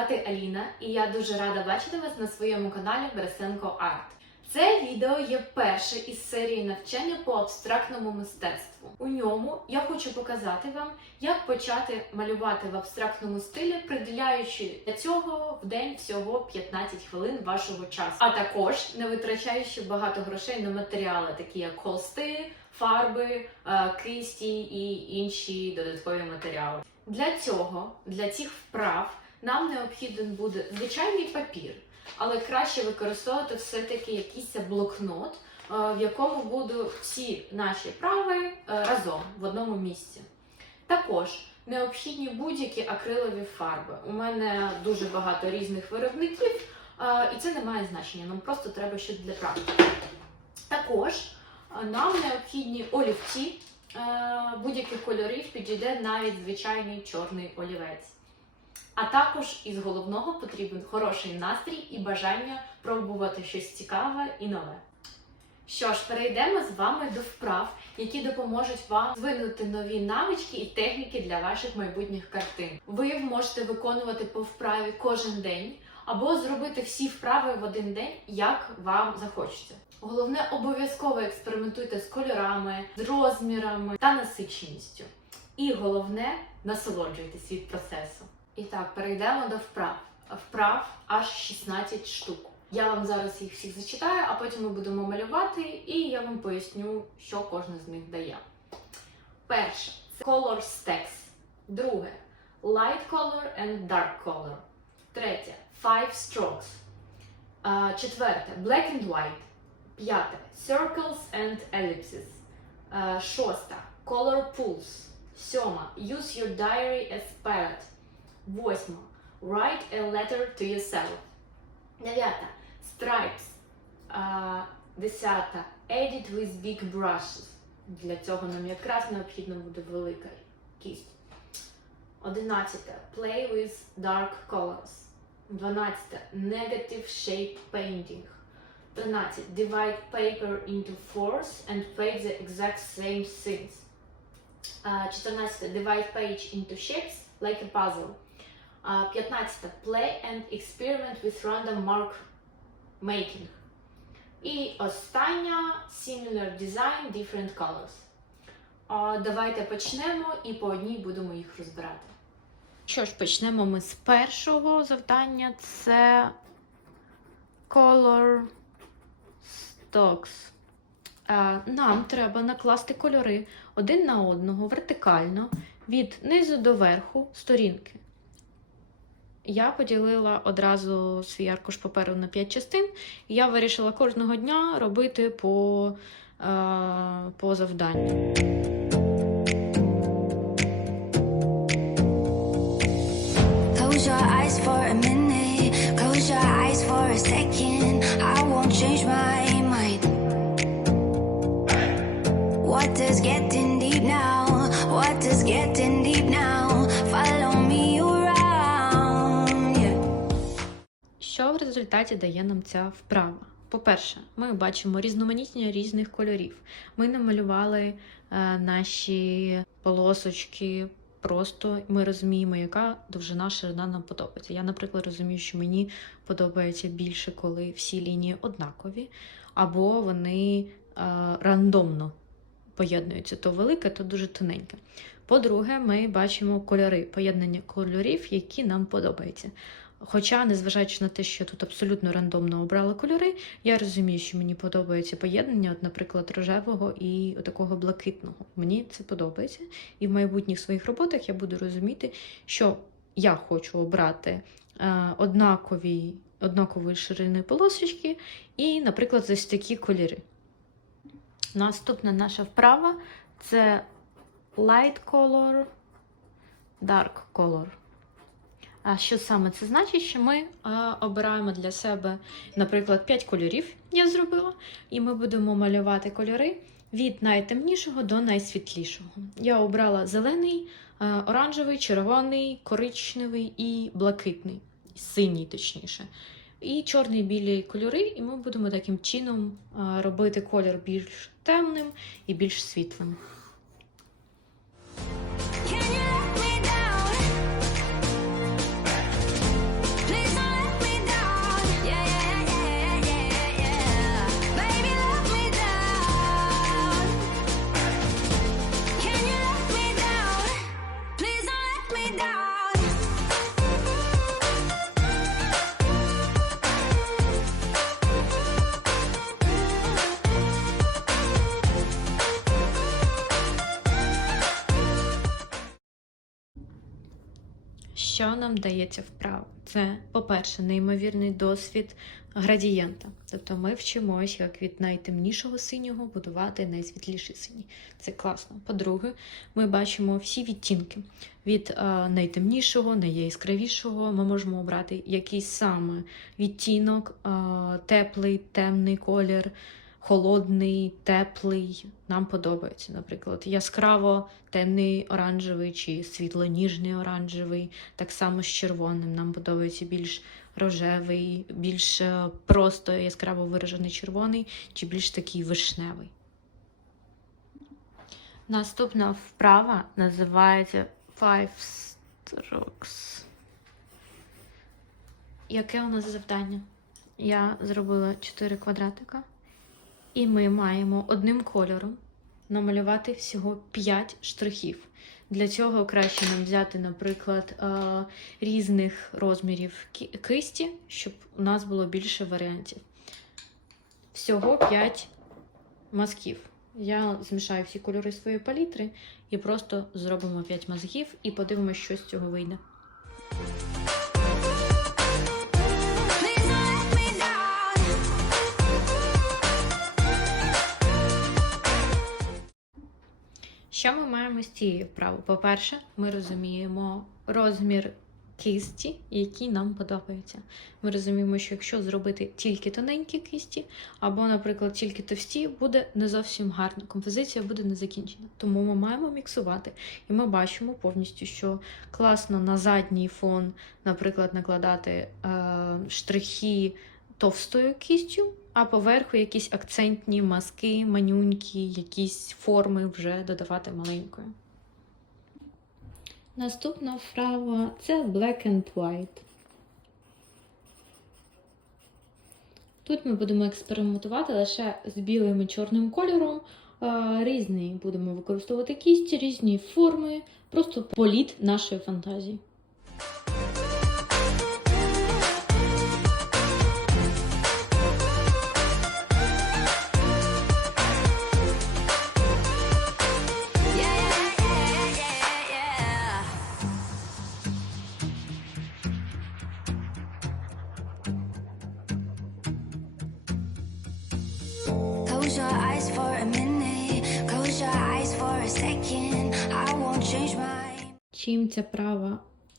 звати Аліна, і я дуже рада бачити вас на своєму каналі Бересенко Арт. Це відео є перше із серії навчання по абстрактному мистецтву. У ньому я хочу показати вам, як почати малювати в абстрактному стилі, приділяючи для цього в день всього 15 хвилин вашого часу, а також не витрачаючи багато грошей на матеріали, такі як холсти, фарби, е, кисті і інші додаткові матеріали. Для цього, для цих вправ, нам необхіден буде звичайний папір, але краще використовувати все-таки якийсь блокнот, е, в якому будуть всі наші вправи е, разом в одному місці. Також необхідні будь-які акрилові фарби. У мене дуже багато різних виробників, е, і це не має значення. Нам просто треба щось для практики. Також нам необхідні олівці. Будь-яких кольорів підійде навіть звичайний чорний олівець. А також із головного потрібен хороший настрій і бажання пробувати щось цікаве і нове. Що ж, перейдемо з вами до вправ, які допоможуть вам звинути нові навички і техніки для ваших майбутніх картин. Ви можете виконувати по вправі кожен день або зробити всі вправи в один день, як вам захочеться. Головне, обов'язково експериментуйте з кольорами, з розмірами та насиченістю. І головне, насолоджуйтесь від процесу. І так, перейдемо до вправ. Вправ аж 16 штук. Я вам зараз їх всіх зачитаю, а потім ми будемо малювати, і я вам поясню, що кожна з них дає. Перше це color stacks. Друге light color and dark color. Третє five strokes. Четверте black and white. П'яте circles and ellipses. А, Шоста color pools. Сьома use your diary as palette. Восьма write a letter to yourself. Дев'ята stripes. А, Десята edit with big brushes. Для цього нам якраз необхідна буде велика кість. Одинадцяте play with dark colors. 12. Negative shape painting. 13. Divide paper into fours and paint the exact same things. Uh, 14. Divide page into shapes like a puzzle. Uh, 15. Play and experiment with random mark making. І остання similar design different colors. Uh, давайте почнемо і по одній будемо їх розбирати. Що ж, почнемо ми з першого завдання. Це Color Stocks. Е, Нам треба накласти кольори один на одного вертикально від низу до верху сторінки. Я поділила одразу свій аркуш паперу на 5 частин, я вирішила кожного дня робити по, е, по завданню. Результаті дає нам ця вправа? По-перше, ми бачимо різноманіття різних кольорів. Ми намалювали е, наші полосочки. Просто ми розуміємо, яка довжина ширина нам подобається. Я, наприклад, розумію, що мені подобається більше, коли всі лінії однакові, або вони е, рандомно поєднуються то велике, то дуже тоненьке. По-друге, ми бачимо кольори, поєднання кольорів, які нам подобаються. Хоча, незважаючи на те, що я тут абсолютно рандомно обрала кольори, я розумію, що мені подобається поєднання, от, наприклад, рожевого і такого блакитного. Мені це подобається. І в майбутніх своїх роботах я буду розуміти, що я хочу обрати е, однакові, однакової ширини полосочки і, наприклад, ось такі кольори. Наступна наша вправа це light color, dark color. А що саме це значить? Що ми е, обираємо для себе, наприклад, 5 кольорів я зробила, і ми будемо малювати кольори від найтемнішого до найсвітлішого. Я обрала зелений, е, оранжевий, червоний, коричневий і блакитний, синій, точніше. І чорний білі кольори, і ми будемо таким чином е, робити колір більш темним і більш світлим. Що нам дається вправо? Це, по-перше, неймовірний досвід градієнта. Тобто ми вчимося, як від найтемнішого синього будувати найсвітліший синій. Це класно. По-друге, ми бачимо всі відтінки. Від е, найтемнішого, найяскравішого ми можемо обрати якийсь саме відтінок, е, теплий, темний колір, холодний, теплий. Нам подобається, наприклад, яскраво темний оранжевий чи світло-ніжний оранжевий. Так само з червоним. Нам подобається більш рожевий, більш е, просто яскраво виражений червоний, чи більш такий вишневий. Наступна вправа називається Five Strokes. Яке у нас завдання? Я зробила 4 квадратика, і ми маємо одним кольором намалювати всього 5 штрихів. Для цього краще нам взяти, наприклад, е, різних розмірів ки- кисті, щоб у нас було більше варіантів. Всього 5 мазків. Я змішаю всі кольори своєї палітри і просто зробимо 5 мазків і подивимося, що з цього вийде. Що ми маємо з цією вправою? По-перше, ми розуміємо розмір кисті, який нам подобається. Ми розуміємо, що якщо зробити тільки тоненькі кисті, або, наприклад, тільки товсті, буде не зовсім гарно. Композиція буде не закінчена. Тому ми маємо міксувати. І ми бачимо повністю, що класно на задній фон, наприклад, накладати е, штрихи товстою кістю, а поверху якісь акцентні маски, манюнькі, якісь форми вже додавати маленькою. Наступна вправа це Black and White. Тут ми будемо експериментувати лише з білим і чорним кольором. Різні будемо використовувати кісті, різні форми, просто політ нашої фантазії. Close your eyes for a minute. Чим ця права,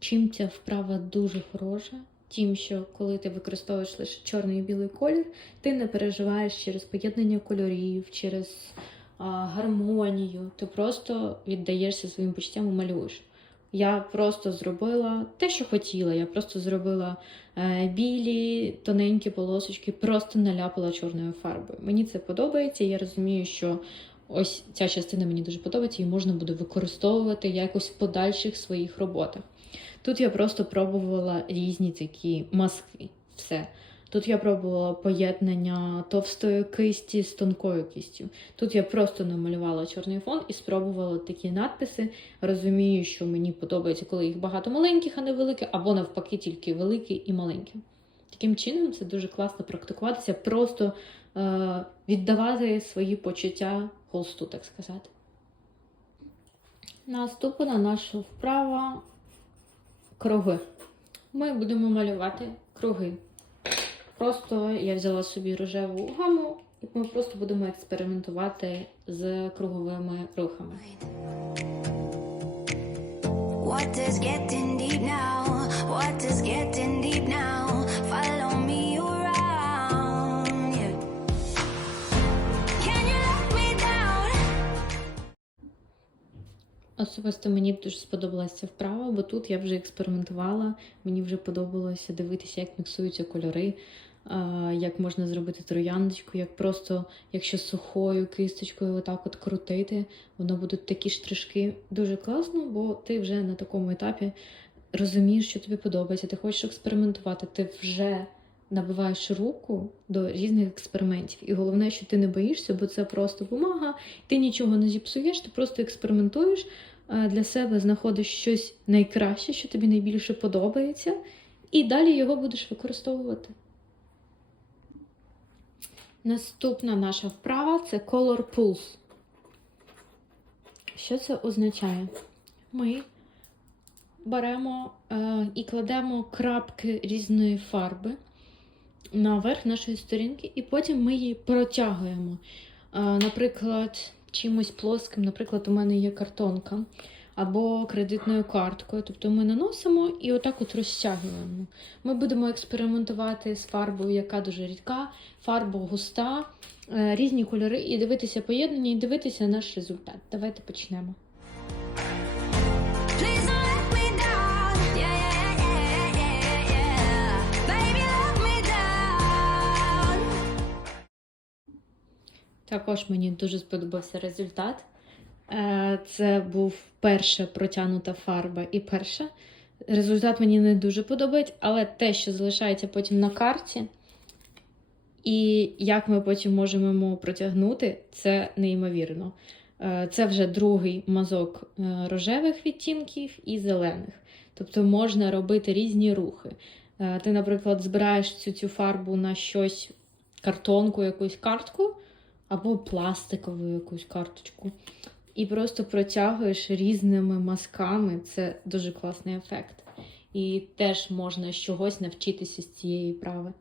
чим ця вправа дуже хороша? Тим, що коли ти використовуєш лише чорний і білий колір, ти не переживаєш через поєднання кольорів, через а, гармонію. Ти просто віддаєшся своїм почуттям і малюєш. Я просто зробила те, що хотіла. Я просто зробила е, білі тоненькі полосочки, просто наляпала чорною фарбою. Мені це подобається. Я розумію, що ось ця частина мені дуже подобається, і можна буде використовувати якось в подальших своїх роботах. Тут я просто пробувала різні такі маски. Все. Тут я пробувала поєднання товстої кисті з тонкою кистю. Тут я просто намалювала чорний фон і спробувала такі надписи. Розумію, що мені подобається, коли їх багато маленьких, а не великих, або навпаки, тільки великі і маленькі. Таким чином, це дуже класно практикуватися, просто е, віддавати свої почуття холсту, так сказати. Наступна наша вправа круги. Ми будемо малювати круги. Просто я взяла собі рожеву гаму, і ми просто будемо експериментувати з круговими рухами. What does getting deep now? What does getting deep now? Follow me around. Yeah. Can you let me down? Особисто мені дуже сподобалася ця вправа, бо тут я вже експериментувала. Мені вже подобалося дивитися, як міксуються кольори, як можна зробити трояндочку, як просто, якщо сухою кисточкою отак от крутити, воно будуть такі штришки. Дуже класно, бо ти вже на такому етапі розумієш, що тобі подобається, ти хочеш експериментувати, ти вже набиваєш руку до різних експериментів. І головне, що ти не боїшся, бо це просто бумага, ти нічого не зіпсуєш, ти просто експериментуєш для себе, знаходиш щось найкраще, що тобі найбільше подобається, і далі його будеш використовувати. Наступна наша вправа це Color Pulse. Що це означає? Ми беремо е, і кладемо крапки різної фарби на верх нашої сторінки, і потім ми її протягуємо. Е, наприклад, чимось плоским, наприклад, у мене є картонка або кредитною карткою. Тобто ми наносимо і отак от розтягуємо. Ми будемо експериментувати з фарбою, яка дуже рідка, фарба густа, е, різні кольори, і дивитися поєднання, і дивитися наш результат. Давайте почнемо. Також мені дуже сподобався результат. Е, Це був перша протягнута фарба і перша. Результат мені не дуже подобається, але те, що залишається потім на карті, і як ми потім можемо протягнути, це неймовірно. Е, Це вже другий мазок е, рожевих відтінків і зелених. Тобто можна робити різні рухи. Ти, наприклад, збираєш цю, цю фарбу на щось, картонку, якусь картку, або пластикову якусь карточку. І просто протягуєш різними мазками. Це дуже класний ефект. І теж можна чогось навчитися з цієї прави.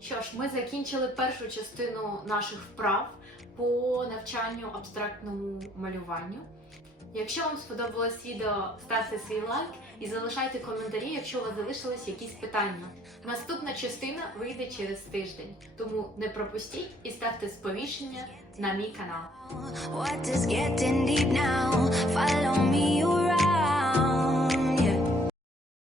Що ж, ми закінчили першу частину наших вправ по навчанню абстрактному малюванню. Якщо вам сподобалось відео, ставте свій лайк і залишайте коментарі, якщо у вас залишились якісь питання. Наступна частина вийде через тиждень, тому не пропустіть і ставте сповіщення na. What is getting deep now? Follow me around.